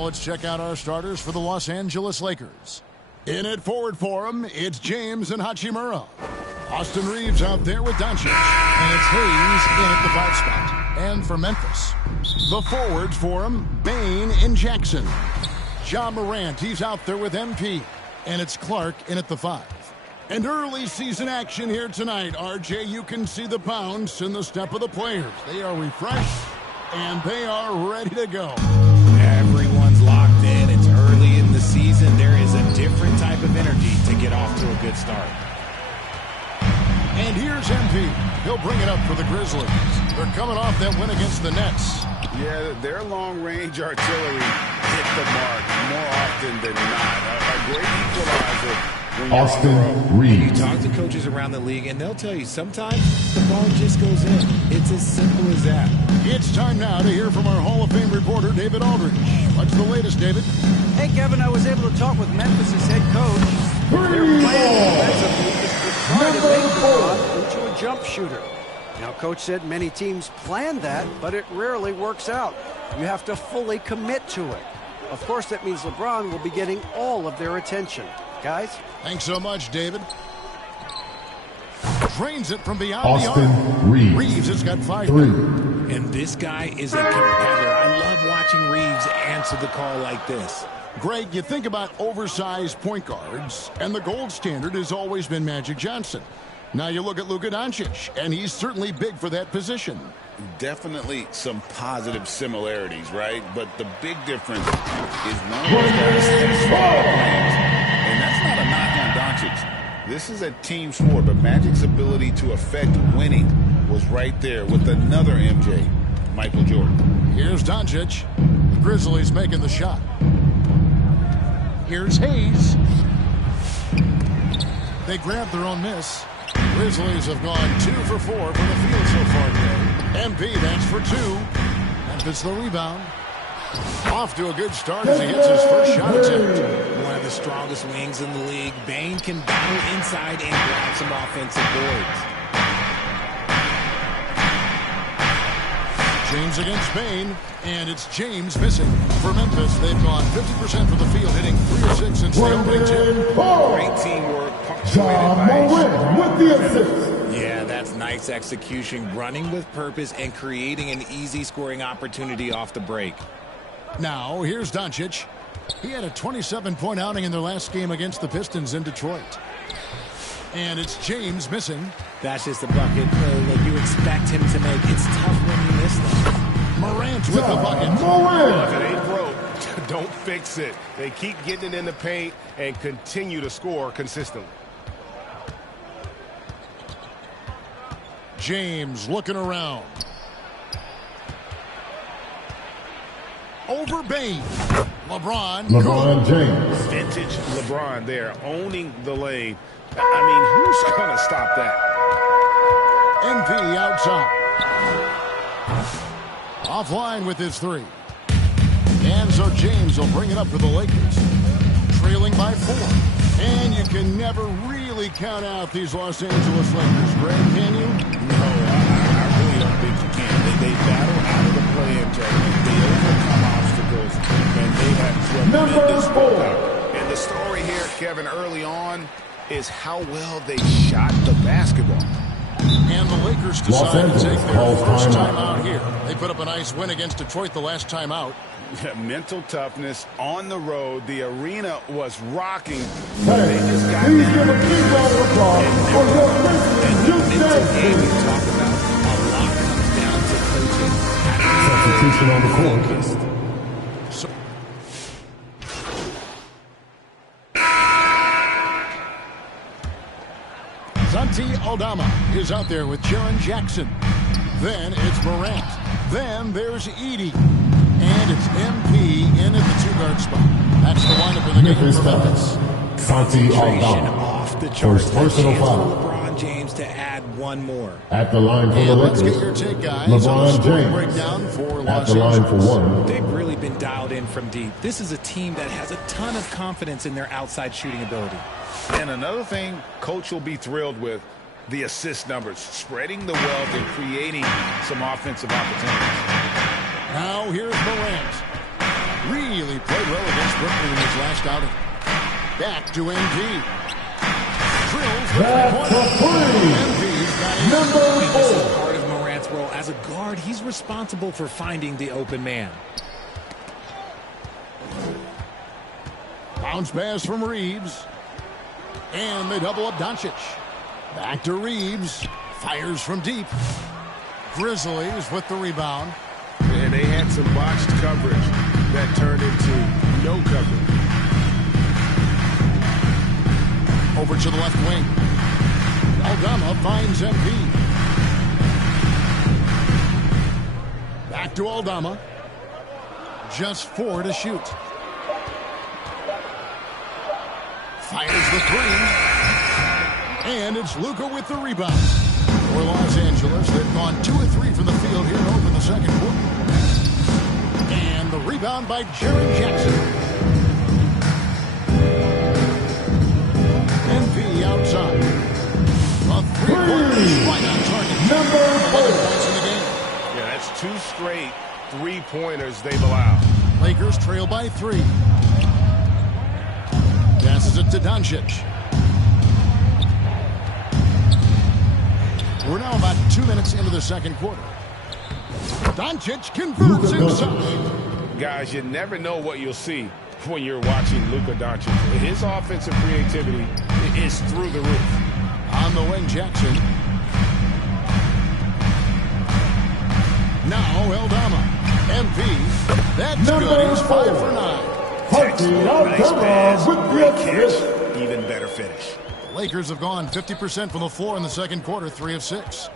Now let's check out our starters for the Los Angeles Lakers. In at forward for him, it's James and Hachimura. Austin Reeves out there with Doncic. And it's Hayes in at the 5 spot. And for Memphis, the forwards for him, Bane and Jackson. Ja Morant, he's out there with MP. And it's Clark in at the 5. And early season action here tonight. RJ, you can see the bounce in the step of the players. They are refreshed, and they are ready to go. Everyone's locked in. It's early in the season. There is a different type of energy to get off to a good start. And here's MP. He'll bring it up for the Grizzlies. They're coming off that win against the Nets. Yeah, their long-range artillery hit the mark more often than not. A great equalizer. Austin Reeves. You talk to coaches around the league, and they'll tell you sometimes the ball just goes in. It's as simple as that. It's time now to hear from our Hall of Fame reporter, David Aldridge. What's the latest, David? Hey, Kevin, I was able to talk with Memphis' head coach. Their plan defensively is to try to make LeBron into a jump shooter. Now, Coach said many teams plan that, but it rarely works out. You have to fully commit to it. Of course, that means LeBron will be getting all of their attention. Guys? Thanks so much, David. Drains it from beyond Austin the arc. Reeves. Reeves has got 5. 3. And this guy is a competitor. I love watching Reeves answer the call like this. Greg, you think about oversized point guards, and the gold standard has always been Magic Johnson. Now you look at Luka Doncic, and he's certainly big for that position. Definitely some positive similarities, right? But the big difference is one of those guys has strong plans. And that's not a knock on Doncic. This is a team sport, but Magic's ability to affect winning was right there with another MJ, Michael Jordan. Here's Doncic. The Grizzlies making the shot. Here's Hayes. They grab their own miss. Grizzlies have gone 2 for 4 from the field so far today. MP, that's for 2. Memphis the rebound. Off to a good start as he hits his first shot attempt. One of the strongest wings in the league. Bane can battle inside and grab some offensive boards. James against Bane, and it's James missing. For Memphis, they've gone 50% from the field, hitting 3 of 6 and stay opening 10. Great teamwork. Ja Morant with the assist. Yeah, that's nice execution, running with purpose and creating an easy scoring opportunity off the break. Now, here's Doncic. He had a 27-point outing in their last game against the Pistons in Detroit. And it's James missing. That's just a bucket that you expect him to make. It's tough when you miss them. Morant with the bucket. Well, if it ain't broke, don't fix it. They keep getting it in the paint and continue to score consistently. James looking around. Over Bane. LeBron James. Vintage LeBron there, owning the lane. I mean, who's going to stop that? MP outside. Offline with his 3. And so James will bring it up for the Lakers. Trailing by 4. And you can never really count out these Los Angeles Lakers, Greg, can you? No, I really don't think you can. They battle out of the play-in tournament. They overcome obstacles, and they have tremendous willpower. And the story here, Kevin, early on is how well they shot the basketball. And the Lakers decide to take their first time out here. They put up a nice win against Detroit the last time out. Mental toughness on the road. The arena was rocking. But they just got down. And the mental game you talk about, a lot comes down to coaching. Substitution on the court. Santi Aldama is out there with Jaren Jackson. Then it's Morant. Then there's Edey. And it's MP in at the 2-guard spot. That's the lineup in the game for Memphis. Santi Aldama. Off the charts. First personal foul. LeBron James to add one more. At the line for the And let's Lakers. get your take, guys. LeBron James. Breakdown for At Los the line Angeles. for 1. They've really been dialed in from deep. This is a team that has a ton of confidence in their outside shooting ability. And another thing Coach will be thrilled with, the assist numbers, spreading the wealth and creating some offensive opportunities. Now here's Morant. Really played well against Brooklyn in his last outing. Back to MV. Drills the three-pointer. MV's got it. Number This is 4. part of Morant's role. As a guard, he's responsible for finding the open man. Bounce pass from Reeves. And they double up Doncic. Back to Reeves. Fires from deep. Grizzlies with the rebound. And they had some botched coverage that turned into no coverage. Over to the left wing. Aldama finds MP. Back to Aldama. Just 4 to shoot. Fires the 3. And it's Luka with the rebound. For Los Angeles, they've gone 2 of 3 from the field here to open the second quarter. And the rebound by Jaren Jackson. MP outside. A 3-pointer is right on target. Number 4. Points in the game. Yeah, that's 2 straight three-pointers they've allowed. Lakers trail by 3. Passes it to Doncic. We're now about 2 minutes into the second quarter. Doncic converts himself. Guys, you never know what you'll see when you're watching Luka Doncic. His offensive creativity is through the roof. On the wing, Jackson. Now, Aldama. MP. That's good. He's 5 for 9. Nice pass, great catch, even better finish. Lakers have gone 50% from the floor in the second quarter, 3 of 6.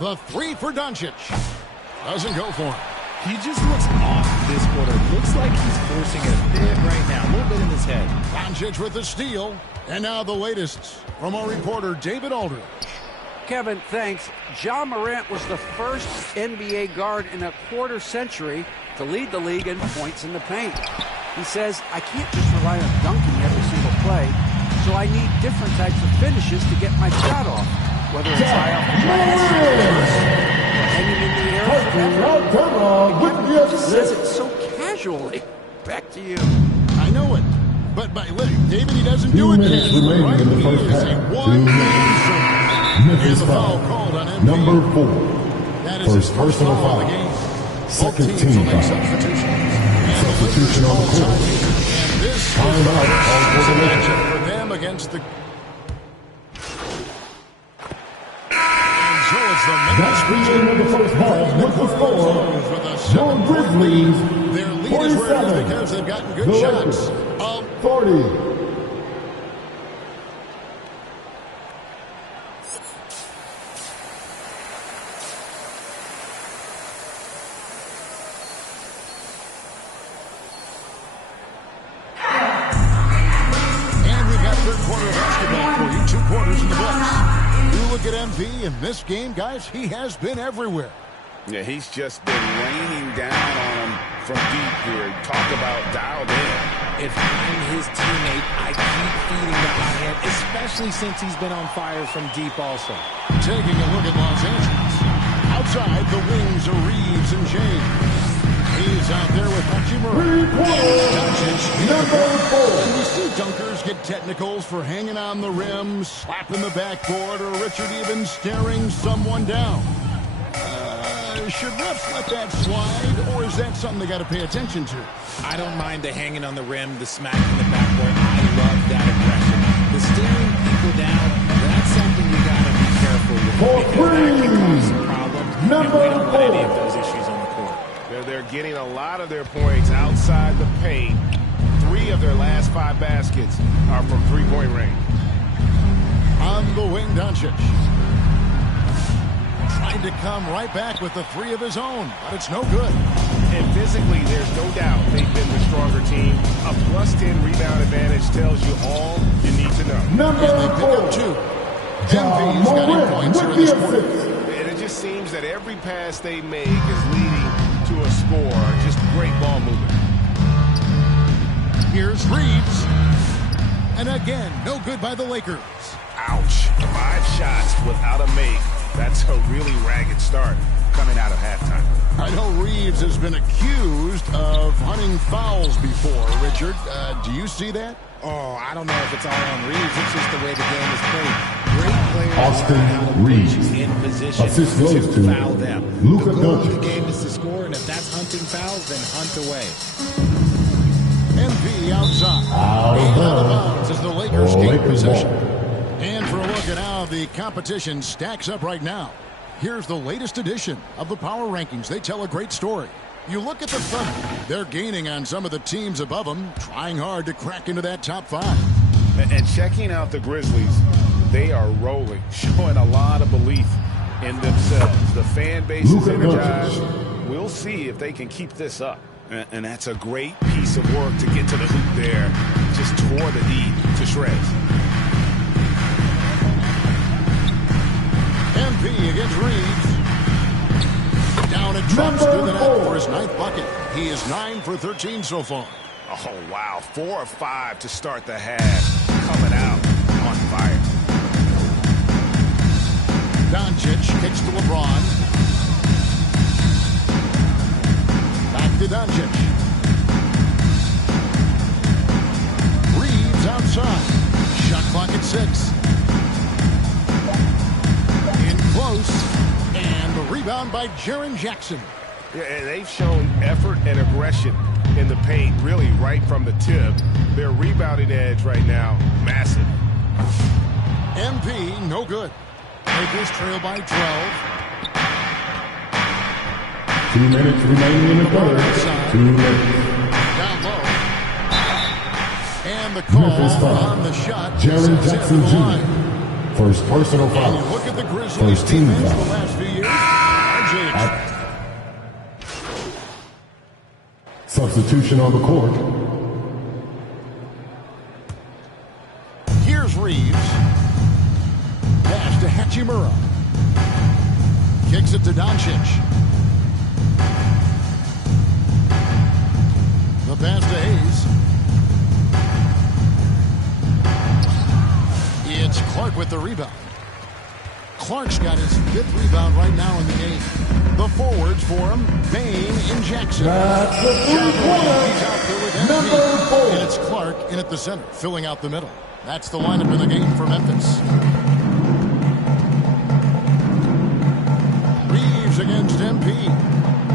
The 3 for Doncic. Doesn't go for him. He just looks off this quarter. Looks like he's forcing it a bit right now. A little bit in his head. Doncic with the steal. And now the latest from our reporter, David Aldridge. Kevin, thanks. Ja Morant was the first NBA guard in a quarter century to lead the league in points in the paint. He says, I can't just rely on dunking every single play, so I need different types of finishes to get my shot off, whether it's high off the glass or hanging in the air. He just says it so casually. Back to you. I know it. But David, he doesn't do it. 2 minutes remaining right? in the He first is a half. 1-man 2 minutes. show. Memphis And the foul foul. called on MVP. Number 4. That is his First first personal foul of the foul. game. Both Second teams team will make foul. substitutions. Substitution on the court. And this is Time out the for the matchup for them against the... And so it's the That's the end of the first half with the score. with a Your 7-point Grizzlies, lead. Their lead is where it is 47. because they've gotten good The shots. Lakers, 40. And we've got third quarter of basketball for you. 2 quarters in the books. You look at MV in this game, guys, he has been everywhere. Yeah, he's just been raining down on him from deep here. Talk about dialed in. If I'm his teammate, I keep feeding the hot hand, especially since he's been on fire from deep also. Taking a look at Los Angeles. Outside, the wings are Reeves and James. He's out there with Hachimura. And we see dunkers get technicals for hanging on the rim, slapping the backboard, or Richard even staring someone down. Should refs let that slide, or is that something they got to pay attention to? I don't mind the hanging on the rim, the smacking the backboard. I love that aggression. The staring people down, that's something you got to be careful with. Because that can cause some problems, and we don't want any of those issues on the court. They're getting a lot of their points outside the paint. 3 of their last 5 baskets are from three-point range. On the wing, Doncic. Trying to come right back with the 3 of his own, but it's no good. And physically, there's no doubt they've been the stronger team. A +10 rebound advantage tells you all you need to know. And they pick up 2. MV's got 8 points here in this quarter. And it just seems that every pass they make is leading to a score. Just great ball movement. Here's Reeves. And again, no good by the Lakers. Ouch. 5 shots without a make. That's a really ragged start. coming out of halftime. I know Reeves has been accused of hunting fouls before, Richard. Do you see that? Oh, I don't know if it's all on Reeves. It's just the way the game is played. Great players Austin know how to put Reeves. you in position Assist goes to to foul them. Luka The goal of the Doncic. game is to score, and if that's hunting fouls, then hunt away. MP outside. Out of And out of bounds. bounds as the Lakers gain Lakers possession. ball. And for a look at how the competition stacks up right now, here's the latest edition of the Power Rankings. They tell a great story. You look at the Thunder. They're gaining on some of the teams above them, trying hard to crack into that top 5. And checking out the Grizzlies, they are rolling, showing a lot of belief in themselves. The fan base is Luka energized. Doncic. We'll see if they can keep this up. And that's a great piece of work to get to the hoop there. Just tore the D to shreds. MP against Reeves. Down and drops to the net for his 9th bucket. He is 9 for 13 so far. Oh, wow. 4 of 5 to start the half. Coming out on fire. Doncic kicks to LeBron. Back to Doncic. Reeves outside. Shot clock at 6. In close. And the rebound by Jaren Jackson. Yeah, and they've shown effort and aggression in the paint, really right from the tip. Their rebounding edge right now, massive. MP, no good. Lakers trail by 12. 2 minutes remaining in the third. 2 minutes. Down low. And the call Memphis foul. on the shot. Jaren sends it Jackson to the line. Jr. First personal And you foul. look at the Grizzlies First team defense foul. the last few years. RJ. Substitution on the court. Here's Reeves. Pass to Hachimura. Kicks it to Doncic. The pass to Hayes. It's Clark with the rebound. Clark's got his 5th rebound right now in the game. The forwards for him, Bain and Jackson. That's the He's out three-pointer. there with Number MP. 4. And it's Clark in at the center, filling out the middle. That's the lineup in the game for Memphis. Reeves against MP.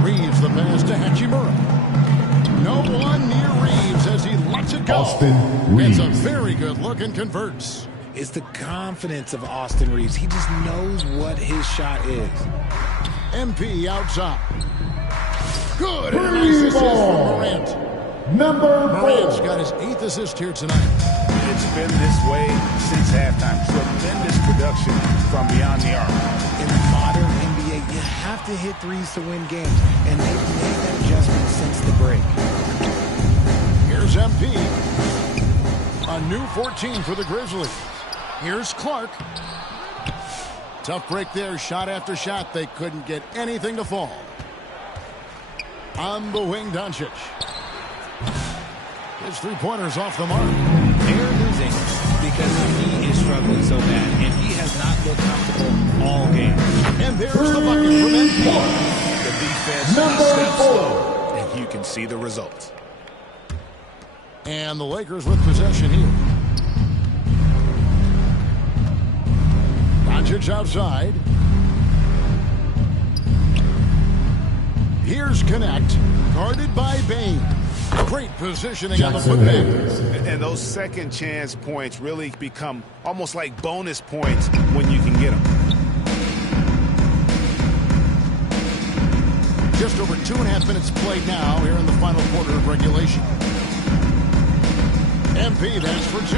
Reeves the pass to Hachimura. No one near Reeves as he lets it go. Austin Reeves. It's a very good look and converts. It's the confidence of Austin Reeves. He just knows what his shot is. MP outside. Good. And a nice assist from Morant. Number Morant's 4. got his 8th assist here tonight. It's been this way since halftime. Tremendous production from beyond the arc. In the modern NBA, you have to hit threes to win games, and they've made that adjustment since the break. Here's MP. A new 14 for the Grizzlies. Here's Clark. Tough break there, shot after shot. They couldn't get anything to fall. On the wing, Doncic. His 3-pointer's off the mark. They're losing because he is struggling so bad, and he has not looked comfortable all game. And there's the bucket from MP. The defense Number steps 4. slow, and you can see the results. And the Lakers with possession here. Doncic outside. Here's Connect, guarded by Bain. Great positioning Jackson on the putback. Hayes. And those second chance points really become almost like bonus points when you can get them. Just over 2.5 minutes played now here in the final quarter of regulation. MP, that's for 2.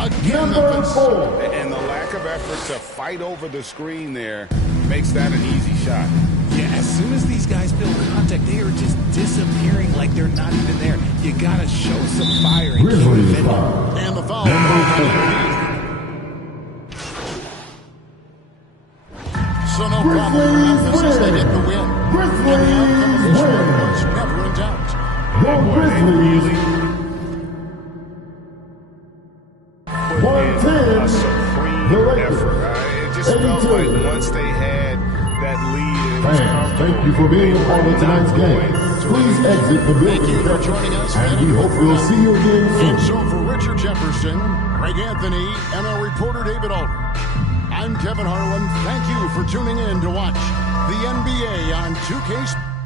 Again, Number Memphis. 4. And the lack of effort to fight over the screen there makes that an easy shot. Yeah, as soon as these guys feel contact, they are just disappearing like they're not even there. You got to show some fire and keep Grizzlies defending. foul. And the foul. So no problem for Memphis as they get the win. And the outcome of this one was never in doubt. The Grizzlies. Put in 110. a supreme The Lakers. effort. It just felt 82. like once they had that lead, it was Fans, thank you for being a part of tonight's game. Please exit the building carefully, and we hope we'll see you again soon. And so for Richard Jefferson, Greg Anthony, and our reporter David Alder, I'm Kevin Harlan. Thank you for tuning in to watch the NBA on 2K Sports.